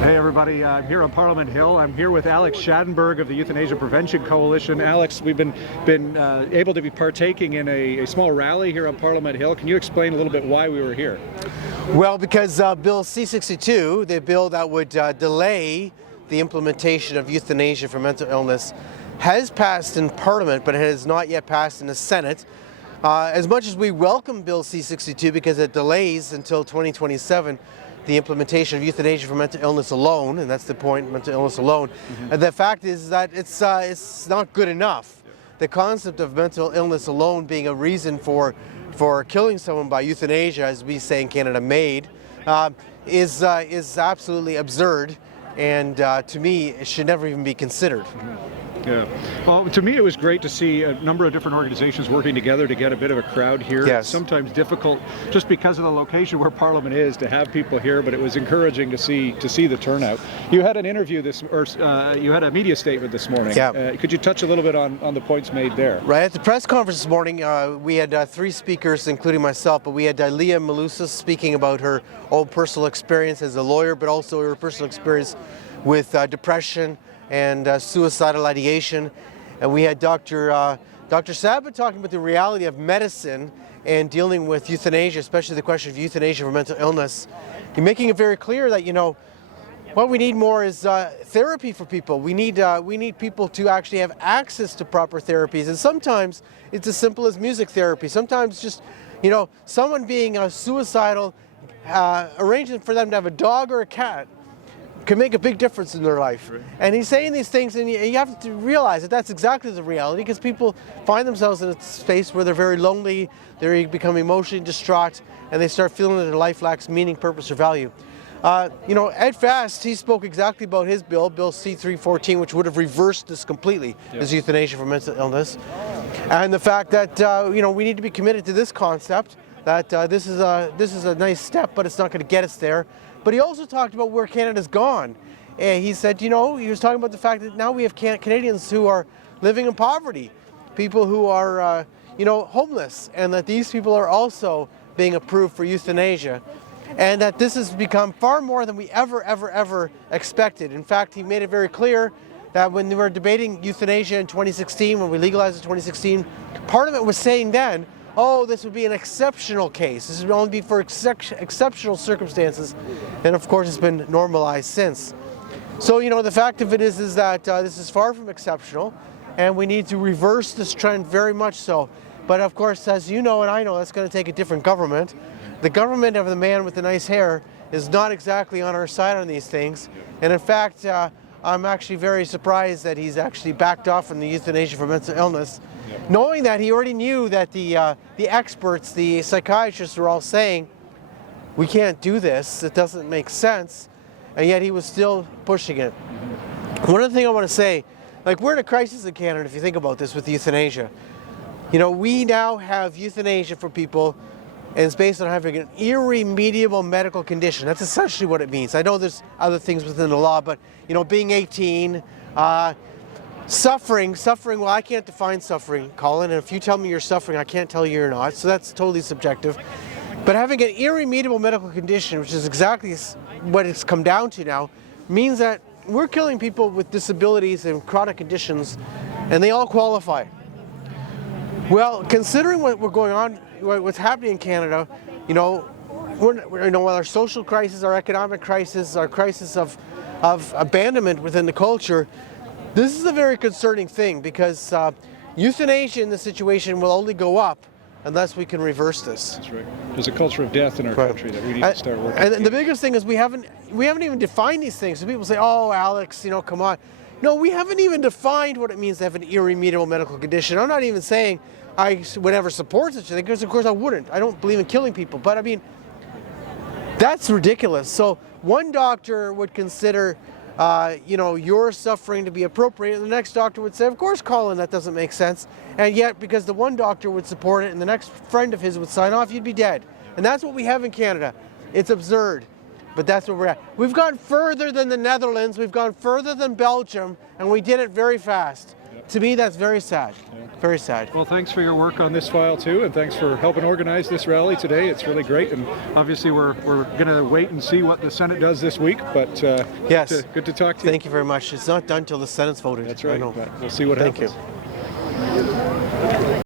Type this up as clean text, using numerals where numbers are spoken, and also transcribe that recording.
Hey everybody, I'm here on Parliament Hill. I'm here with Alex Schadenburg of the Euthanasia Prevention Coalition. Alex, we've been able to be partaking in a small rally here on Parliament Hill. Can you explain a little bit why we were here? Well, because Bill C-62, the bill that would delay the implementation of euthanasia for mental illness, has passed in Parliament, but it has not yet passed in the Senate. As much as we welcome Bill C-62 because it delays until 2027 the implementation of euthanasia for mental illness alone, and that's the point, mental illness alone. The fact is that it's not good enough. The concept of mental illness alone being a reason for killing someone by euthanasia, as we say in Canada, is absolutely absurd, and to me, it should never even be considered. Yeah. Well, to me, it was great to see a number of different organizations working together to get a bit of a crowd here. Yes. It's sometimes difficult, just because of the location where Parliament is, to have people here, but it was encouraging to see the turnout. You had an interview you had a media statement this morning. Yeah. Could you touch a little bit on the points made there? Right, at the press conference this morning, we had three speakers, including myself, but we had Leah Malusa speaking about her own personal experience as a lawyer, but also her personal experience with depression and suicidal ideation. And we had Dr. Sabat talking about the reality of medicine and dealing with euthanasia, especially the question of euthanasia for mental illness. You're making it very clear that, what we need more is therapy for people. We need people to actually have access to proper therapies. And sometimes it's as simple as music therapy. Sometimes just, someone being suicidal, arranging for them to have a dog or a cat can make a big difference in their life. Right. And he's saying these things, and you have to realize that that's exactly the reality, because people find themselves in a space where they're very lonely, they become emotionally distraught, and they start feeling that their life lacks meaning, purpose, or value. Ed Fast, he spoke exactly about his bill, Bill C-314, which would have reversed this completely, this euthanasia for mental illness. And the fact that, we need to be committed to this concept, that this is a nice step, but it's not going to get us there. But he also talked about where Canada's gone. And he said, he was talking about the fact that now we have Canadians who are living in poverty, people who are, homeless, and that these people are also being approved for euthanasia. And that this has become far more than we ever expected. In fact, he made it very clear that when they were debating euthanasia in 2016, when we legalized it in 2016, Parliament was saying then, oh, this would be an exceptional case. This would only be for exceptional circumstances. And of course, it's been normalized since. So, the fact of it is that this is far from exceptional, and we need to reverse this trend very much so. But of course, as you know and I know, that's going to take a different government. The government of the man with the nice hair is not exactly on our side on these things. And in fact, I'm actually very surprised that he's actually backed off from the euthanasia for mental illness, knowing that he already knew that the experts, the psychiatrists were all saying, we can't do this, it doesn't make sense, and yet he was still pushing it. One other thing I want to say, we're in a crisis in Canada if you think about this with euthanasia. We now have euthanasia for people, and it's based on having an irremediable medical condition. That's essentially what it means. I know there's other things within the law, but being 18, suffering, well, I can't define suffering, Colin, and if you tell me you're suffering, I can't tell you you're not, so that's totally subjective. But having an irremediable medical condition, which is exactly what it's come down to now, means that we're killing people with disabilities and chronic conditions, and they all qualify. Well, considering what we're going on, what's happening in Canada, with our social crisis, our economic crisis, our crisis of abandonment within the culture, this is a very concerning thing, because euthanasia in this situation will only go up unless we can reverse this. That's right. There's a culture of death in our country that we need to start working on. And the biggest thing is we haven't even defined these things. So people say, oh, Alex, come on. No, we haven't even defined what it means to have an irremediable medical condition. I'm not even saying I would ever support such a thing, because of course I wouldn't. I don't believe in killing people, but I mean, that's ridiculous. So one doctor would consider your suffering to be appropriate, and the next doctor would say, of course, Colin, that doesn't make sense. And yet, because the one doctor would support it and the next friend of his would sign off, you'd be dead. And that's what we have in Canada. It's absurd, but that's where we're at. We've gone further than the Netherlands, we've gone further than Belgium, and we did it very fast. To me, that's very sad. Very sad. Well, thanks for your work on this file too, and thanks for helping organize this rally today. It's really great, and obviously we're going to wait and see what the Senate does this week. But yes, good to talk to you. Thank you very much. It's not done till the Senate's voted. That's right. I know. But we'll see what happens. Thank you.